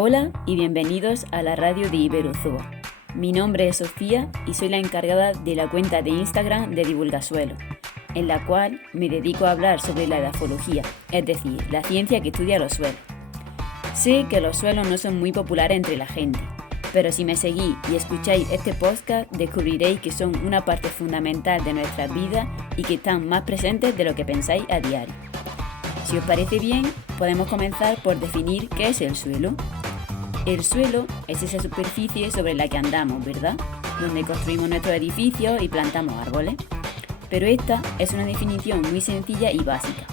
Hola y bienvenidos a la radio de Iberozoa. Mi nombre es Sofía y soy la encargada de la cuenta de Instagram de Divulgasuelo, en la cual me dedico a hablar sobre la edafología, es decir, la ciencia que estudia los suelos. Sé que los suelos no son muy populares entre la gente, pero si me seguís y escucháis este podcast descubriréis que son una parte fundamental de nuestras vidas y que están más presentes de lo que pensáis a diario. Si os parece bien, podemos comenzar por definir qué es el suelo. El suelo es esa superficie sobre la que andamos, ¿verdad? Donde construimos nuestros edificios y plantamos árboles. Pero esta es una definición muy sencilla y básica.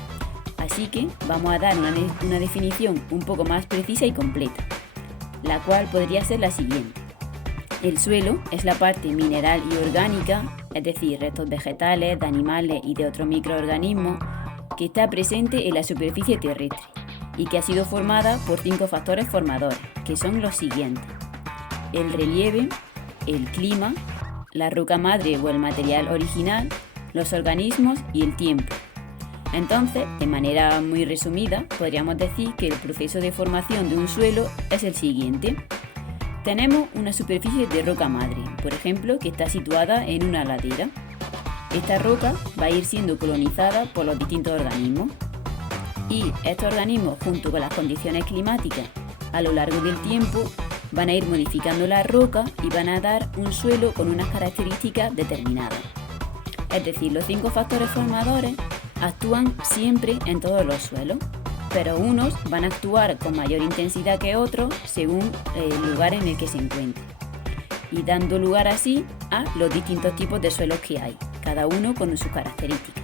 Así que vamos a dar una definición un poco más precisa y completa, la cual podría ser la siguiente. El suelo es la parte mineral y orgánica, es decir, restos vegetales, de animales y de otros microorganismos, que está presente en la superficie terrestre y que ha sido formada por 5 factores formadores, que son los siguientes: el relieve, el clima, la roca madre o el material original, los organismos y el tiempo. Entonces, de manera muy resumida, podríamos decir que el proceso de formación de un suelo es el siguiente. Tenemos una superficie de roca madre, por ejemplo, que está situada en una ladera. Esta roca va a ir siendo colonizada por los distintos organismos. Y estos organismos, junto con las condiciones climáticas a lo largo del tiempo, van a ir modificando la roca y van a dar un suelo con unas características determinadas. Es decir, los 5 factores formadores actúan siempre en todos los suelos, pero unos van a actuar con mayor intensidad que otros según el lugar en el que se encuentren, y dando lugar así a los distintos tipos de suelos que hay, cada uno con sus características.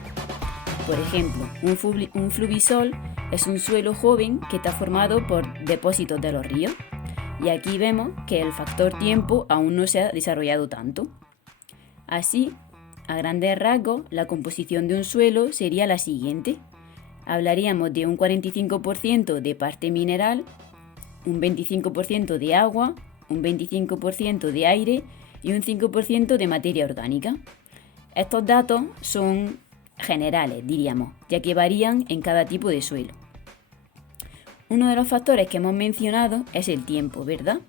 Por ejemplo, un fluvisol es un suelo joven que está formado por depósitos de los ríos, y aquí vemos que el factor tiempo aún no se ha desarrollado tanto. Así, a grandes rasgos, la composición de un suelo sería la siguiente. Hablaríamos de un 45% de parte mineral, un 25% de agua, un 25% de aire y un 5% de materia orgánica. Estos datos son generales, diríamos, ya que varían en cada tipo de suelo. Uno de los factores que hemos mencionado es el tiempo, ¿verdad?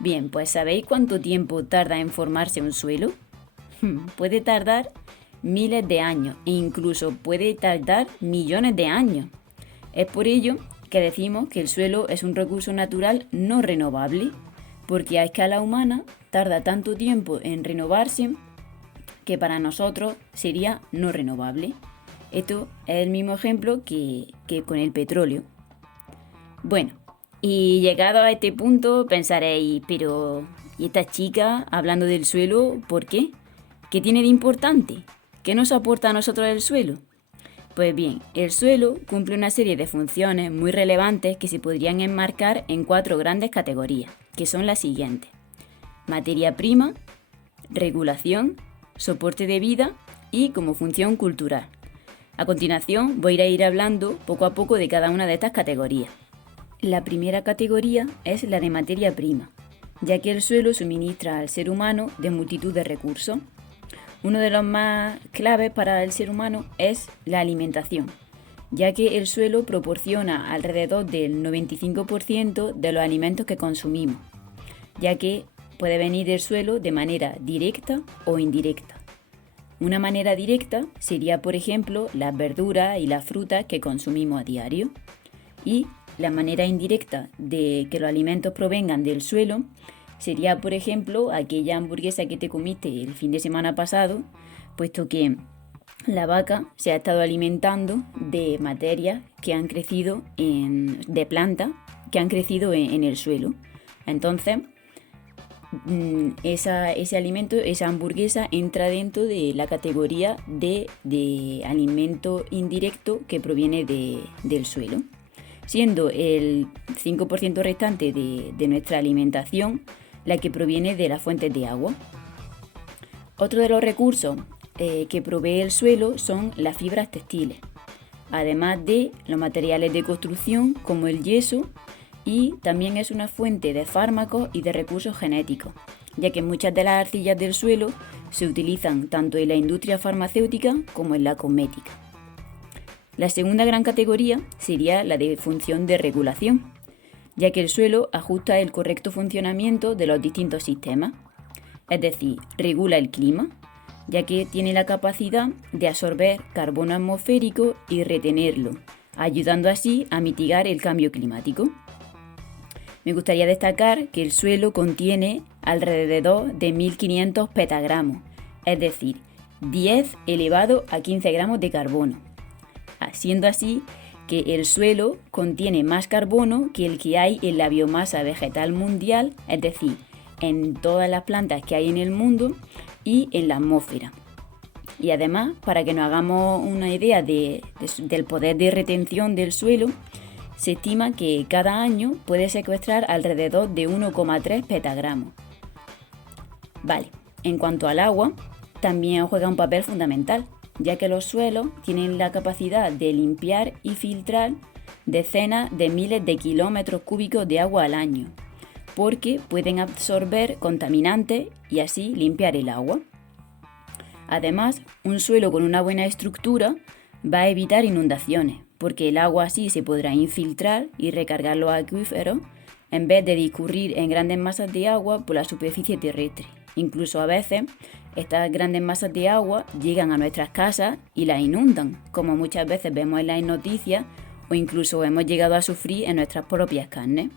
Bien, pues ¿sabéis cuánto tiempo tarda en formarse un suelo? Puede tardar miles de años e incluso puede tardar millones de años. Es por ello que decimos que el suelo es un recurso natural no renovable, porque a escala humana tarda tanto tiempo en renovarse que para nosotros sería no renovable. Esto es el mismo ejemplo que con el petróleo. Bueno, y llegado a este punto pensaréis, pero ¿y esta chica hablando del suelo, por qué? ¿Qué tiene de importante? ¿Qué nos aporta a nosotros el suelo? Pues bien, el suelo cumple una serie de funciones muy relevantes que se podrían enmarcar en 4 grandes categorías, que son las siguientes: materia prima, regulación, soporte de vida y como función cultural. A continuación voy a ir hablando poco a poco de cada una de estas categorías. La primera categoría es la de materia prima, ya que el suelo suministra al ser humano de multitud de recursos. Uno de los más claves para el ser humano es la alimentación, ya que el suelo proporciona alrededor del 95% de los alimentos que consumimos, ya que puede venir del suelo de manera directa o indirecta. Una manera directa sería, por ejemplo, las verduras y las frutas que consumimos a diario. Y la manera indirecta de que los alimentos provengan del suelo sería, por ejemplo, aquella hamburguesa que te comiste el fin de semana pasado, puesto que la vaca se ha estado alimentando de materias que han crecido de plantas que han crecido en el suelo. Entonces, ese alimento, esa hamburguesa, entra dentro de la categoría de alimento indirecto que proviene del suelo, siendo el 5% restante de nuestra alimentación la que proviene de las fuentes de agua. Otro de los recursos que provee el suelo son las fibras textiles, además de los materiales de construcción como el yeso, y también es una fuente de fármacos y de recursos genéticos, ya que muchas de las arcillas del suelo se utilizan tanto en la industria farmacéutica como en la cosmética. La segunda gran categoría sería la de función de regulación. ya que el suelo ajusta el correcto funcionamiento de los distintos sistemas, es decir, regula el clima, ya que tiene la capacidad de absorber carbono atmosférico y retenerlo, ayudando así a mitigar el cambio climático. Me gustaría destacar que el suelo contiene alrededor de 1500 petagramos, es decir, 10 elevado a 15 gramos de carbono, siendo así que el suelo contiene más carbono que el que hay en la biomasa vegetal mundial, es decir, en todas las plantas que hay en el mundo y en la atmósfera. Y además, para que nos hagamos una idea del poder de retención del suelo, se estima que cada año puede secuestrar alrededor de 1,3 petagramos. Vale, en cuanto al agua, también juega un papel fundamental, ya que los suelos tienen la capacidad de limpiar y filtrar decenas de miles de kilómetros cúbicos de agua al año, porque pueden absorber contaminantes y así limpiar el agua. Además, un suelo con una buena estructura va a evitar inundaciones, porque el agua así se podrá infiltrar y recargar los acuíferos en vez de discurrir en grandes masas de agua por la superficie terrestre. Incluso a veces estas grandes masas de agua llegan a nuestras casas y las inundan, como muchas veces vemos en las noticias o incluso hemos llegado a sufrir en nuestras propias carnes.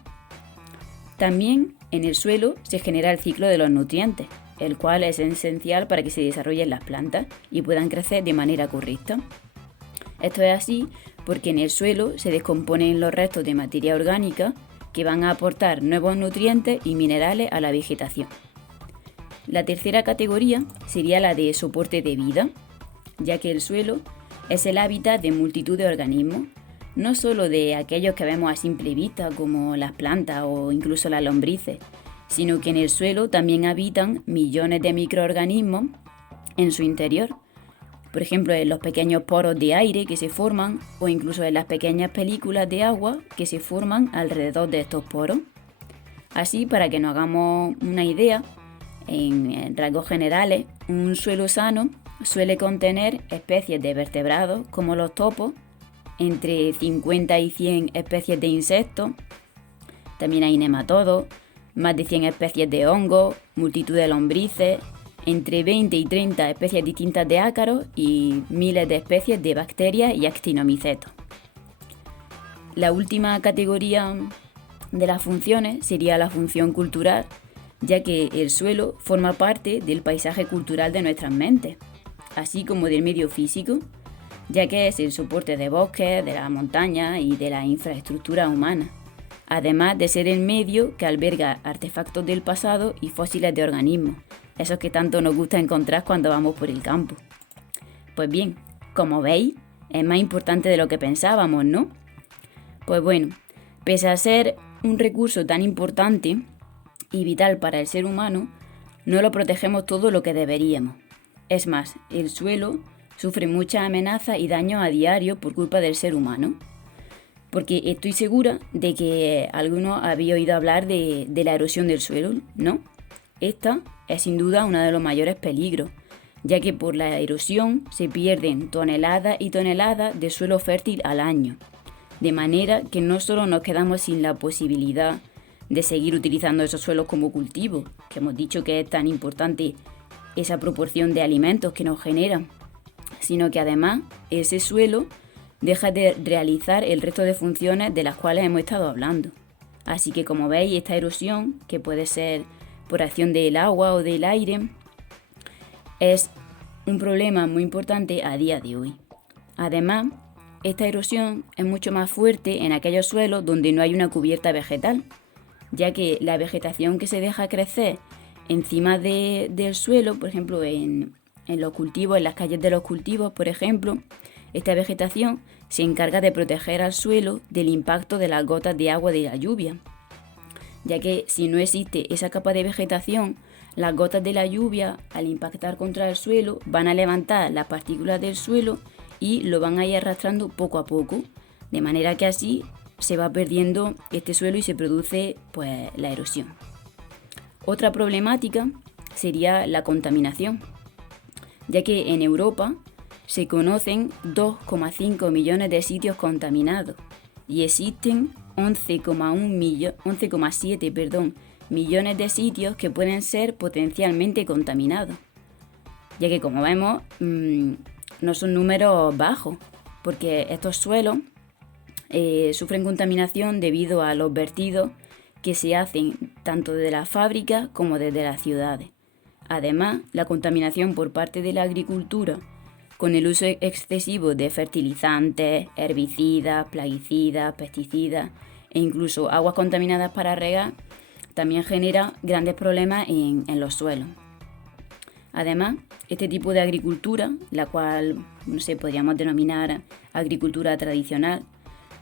También en el suelo se genera el ciclo de los nutrientes, el cual es esencial para que se desarrollen las plantas y puedan crecer de manera correcta. Esto es así porque en el suelo se descomponen los restos de materia orgánica que van a aportar nuevos nutrientes y minerales a la vegetación. La tercera categoría sería la de soporte de vida, ya que el suelo es el hábitat de multitud de organismos, no solo de aquellos que vemos a simple vista como las plantas o incluso las lombrices, sino que en el suelo también habitan millones de microorganismos en su interior. Por ejemplo, en los pequeños poros de aire que se forman o incluso en las pequeñas películas de agua que se forman alrededor de estos poros. Así, para que nos hagamos una idea, en rasgos generales, un suelo sano suele contener especies de vertebrados como los topos, entre 50 y 100 especies de insectos, también hay nematodos, más de 100 especies de hongos, multitud de lombrices, entre 20 y 30 especies distintas de ácaros y miles de especies de bacterias y actinomicetos. La última categoría de las funciones sería la función cultural, ya que el suelo forma parte del paisaje cultural de nuestras mentes, así como del medio físico, ya que es el soporte de bosques, de las montañas y de la infraestructura humana, además de ser el medio que alberga artefactos del pasado y fósiles de organismos, esos que tanto nos gusta encontrar cuando vamos por el campo. Pues bien, como veis, es más importante de lo que pensábamos, ¿no? Pues bueno, pese a ser un recurso tan importante y vital para el ser humano, no lo protegemos todo lo que deberíamos. Es más, el suelo sufre muchas amenazas y daños a diario por culpa del ser humano. Porque estoy segura de que algunos habéis oído hablar de la erosión del suelo, ¿no? Esta es sin duda uno de los mayores peligros, ya que por la erosión se pierden toneladas y toneladas de suelo fértil al año, de manera que no solo nos quedamos sin la posibilidad de seguir utilizando esos suelos como cultivo, que hemos dicho que es tan importante esa proporción de alimentos que nos generan, sino que además ese suelo deja de realizar el resto de funciones de las cuales hemos estado hablando. Así que como veis, esta erosión, que puede ser por acción del agua o del aire, es un problema muy importante a día de hoy. Además, esta erosión es mucho más fuerte en aquellos suelos donde no hay una cubierta vegetal, ya que la vegetación que se deja crecer encima del suelo, por ejemplo en los cultivos, en las calles de los cultivos, por ejemplo, esta vegetación se encarga de proteger al suelo del impacto de las gotas de agua de la lluvia, ya que si no existe esa capa de vegetación, las gotas de la lluvia, al impactar contra el suelo, van a levantar las partículas del suelo y lo van a ir arrastrando poco a poco, de manera que así se va perdiendo este suelo y se produce pues la erosión. Otra problemática sería la contaminación, ya que en Europa se conocen 2,5 millones de sitios contaminados y existen 11,7 millones de sitios que pueden ser potencialmente contaminados, ya que, como vemos, no son números bajos, porque estos suelos sufren contaminación debido a los vertidos que se hacen tanto de las fábricas como desde las ciudades. Además, la contaminación por parte de la agricultura, con el uso excesivo de fertilizantes, herbicidas, plaguicidas, pesticidas e incluso aguas contaminadas para regar, también genera grandes problemas en los suelos. Además, este tipo de agricultura, la cual podríamos denominar agricultura tradicional,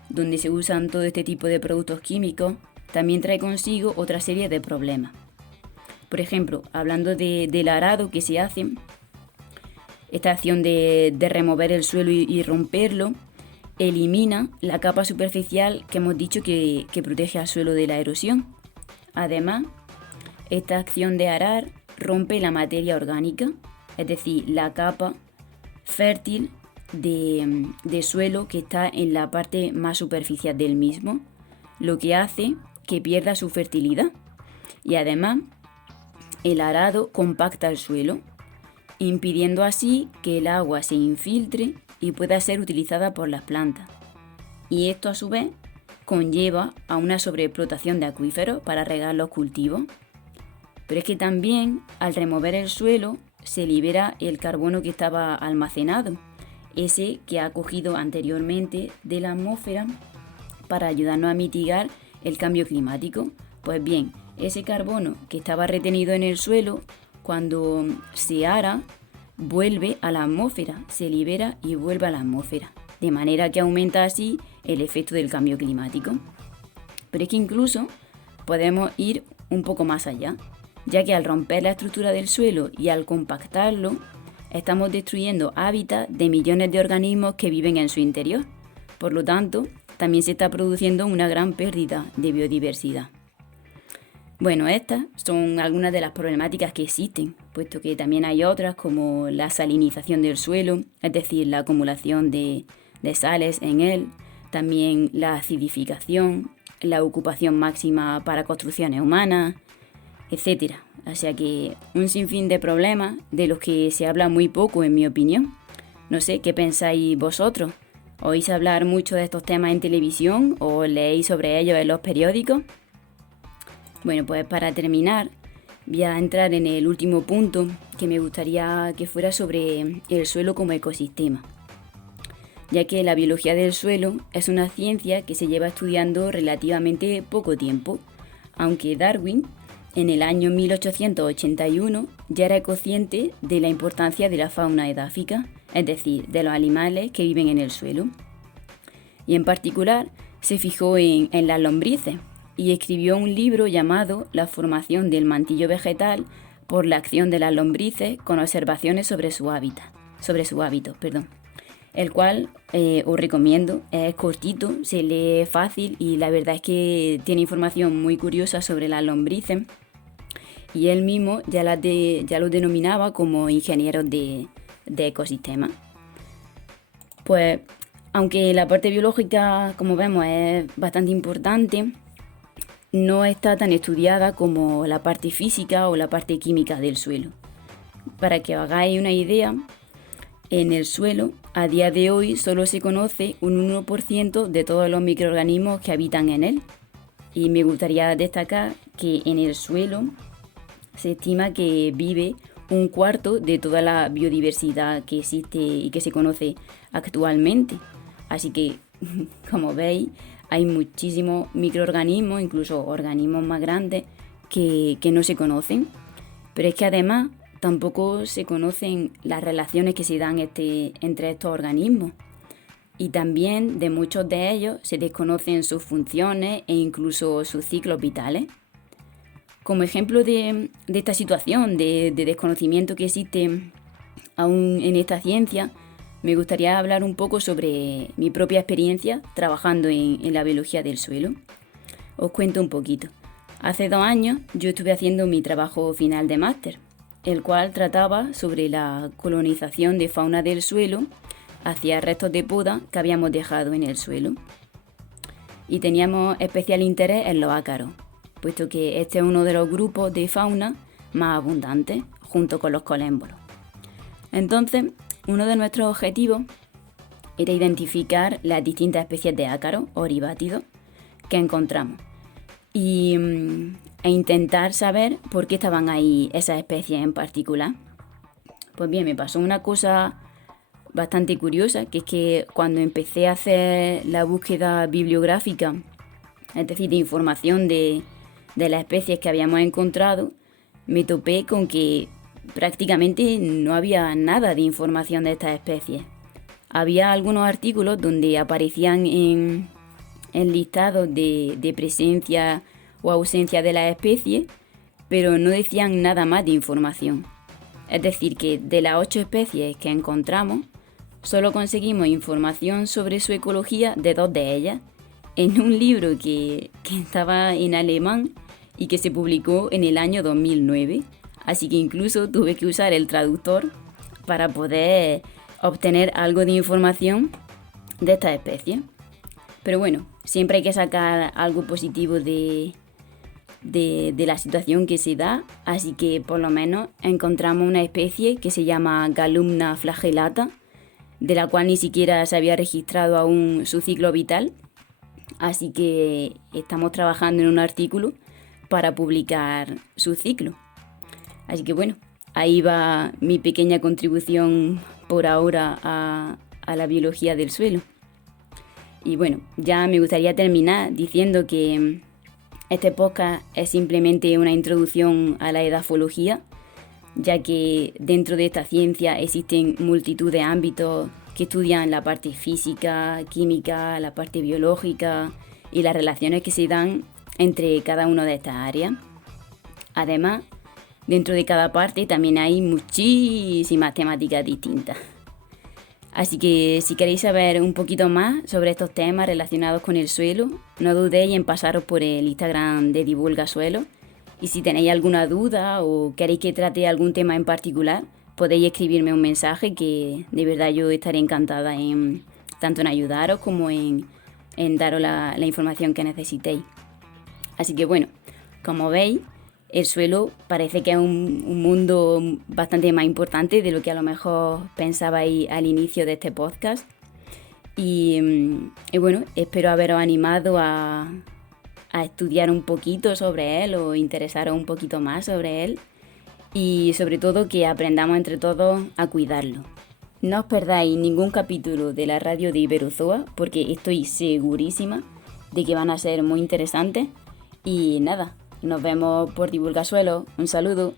donde se usan todo este tipo de productos químicos, también trae consigo otra serie de problemas. Por ejemplo, hablando del arado que se hace, esta acción de remover el suelo y romperlo, elimina la capa superficial que hemos dicho que protege al suelo de la erosión. Además, esta acción de arar rompe la materia orgánica, es decir, la capa fértil de suelo que está en la parte más superficial del mismo, lo que hace que pierda su fertilidad. Y además, el arado compacta el suelo, impidiendo así que el agua se infiltre y pueda ser utilizada por las plantas. Y esto, a su vez, conlleva a una sobreexplotación de acuíferos para regar los cultivos. Pero es que también, al remover el suelo, se libera el carbono que estaba almacenado, ese que ha cogido anteriormente de la atmósfera para ayudarnos a mitigar el cambio climático. Pues bien, ese carbono que estaba retenido en el suelo, cuando se ara, vuelve a la atmósfera, se libera y vuelve a la atmósfera, de manera que aumenta así el efecto del cambio climático. Pero es que incluso podemos ir un poco más allá, ya que al romper la estructura del suelo y al compactarlo, estamos destruyendo hábitats de millones de organismos que viven en su interior. Por lo tanto, también se está produciendo una gran pérdida de biodiversidad. Bueno, estas son algunas de las problemáticas que existen, puesto que también hay otras como la salinización del suelo, es decir, la acumulación de sales en él, también la acidificación, la ocupación máxima para construcciones humanas, etc. O sea que un sinfín de problemas de los que se habla muy poco, en mi opinión. No sé, ¿qué pensáis vosotros? ¿Oís hablar mucho de estos temas en televisión o leéis sobre ellos en los periódicos? Bueno, pues para terminar, voy a entrar en el último punto que me gustaría que fuera sobre el suelo como ecosistema, ya que la biología del suelo es una ciencia que se lleva estudiando relativamente poco tiempo, aunque Darwin, en el año 1881, ya era consciente de la importancia de la fauna edáfica, es decir, de los animales que viven en el suelo. Y en particular se fijó en las lombrices y escribió un libro llamado La formación del mantillo vegetal por la acción de las lombrices con observaciones sobre su hábito, el cual os recomiendo. Es cortito, se lee fácil y la verdad es que tiene información muy curiosa sobre las lombrices, y él mismo ya lo denominaba como ingenieros de ecosistemas. Pues, aunque la parte biológica, como vemos, es bastante importante, no está tan estudiada como la parte física o la parte química del suelo. Para que os hagáis una idea, en el suelo, a día de hoy, solo se conoce un 1% de todos los microorganismos que habitan en él. Y me gustaría destacar que en el suelo se estima que vive un cuarto de toda la biodiversidad que existe y que se conoce actualmente. Así que, como veis, hay muchísimos microorganismos, incluso organismos más grandes, que no se conocen. Pero es que además tampoco se conocen las relaciones que se dan entre estos organismos. Y también de muchos de ellos se desconocen sus funciones e incluso sus ciclos vitales. Como ejemplo de esta situación de desconocimiento que existe aún en esta ciencia, me gustaría hablar un poco sobre mi propia experiencia trabajando en la biología del suelo. Os cuento un poquito. Hace 2 años yo estuve haciendo mi trabajo final de máster, el cual trataba sobre la colonización de fauna del suelo hacia restos de poda que habíamos dejado en el suelo. y teníamos especial interés en los ácaros, puesto que este es uno de los grupos de fauna más abundantes, junto con los colémbolos. Entonces, uno de nuestros objetivos era identificar las distintas especies de ácaros oribátidos que encontramos e intentar saber por qué estaban ahí esas especies en particular. Pues bien, me pasó una cosa bastante curiosa, que es que cuando empecé a hacer la búsqueda bibliográfica, es decir, de información de las especies que habíamos encontrado, me topé con que prácticamente no había nada de información de estas especies. Había algunos artículos donde aparecían en listados de presencia o ausencia de las especies, pero no decían nada más de información. Es decir, que de las 8 especies que encontramos, solo conseguimos información sobre su ecología de 2 de ellas, en un libro que estaba en alemán y que se publicó en el año 2009. Así que incluso tuve que usar el traductor para poder obtener algo de información de estas especies. Pero bueno, siempre hay que sacar algo positivo de la situación que se da, así que por lo menos encontramos una especie que se llama Galumna flagellata, de la cual ni siquiera se había registrado aún su ciclo vital, así que estamos trabajando en un artículo para publicar su ciclo. Así que bueno, ahí va mi pequeña contribución por ahora a la biología del suelo. Y bueno, ya me gustaría terminar diciendo que este podcast es simplemente una introducción a la edafología, ya que dentro de esta ciencia existen multitud de ámbitos que estudian la parte física, química, la parte biológica y las relaciones que se dan entre cada una de estas áreas. Además, dentro de cada parte también hay muchísimas temáticas distintas. Así que si queréis saber un poquito más sobre estos temas relacionados con el suelo, no dudéis en pasaros por el Instagram de Divulga Suelo. Y si tenéis alguna duda o queréis que trate algún tema en particular, podéis escribirme un mensaje, que de verdad yo estaré encantada tanto en ayudaros como en daros la información que necesitéis. Así que bueno, como veis, el suelo parece que es un mundo bastante más importante de lo que a lo mejor pensabais al inicio de este podcast. Y bueno, espero haberos animado a estudiar un poquito sobre él o interesaros un poquito más sobre él. Y sobre todo que aprendamos entre todos a cuidarlo. No os perdáis ningún capítulo de la radio de Iberozoa, porque estoy segurísima de que van a ser muy interesantes. Y nada, nos vemos por Divulga Suelo. Un saludo.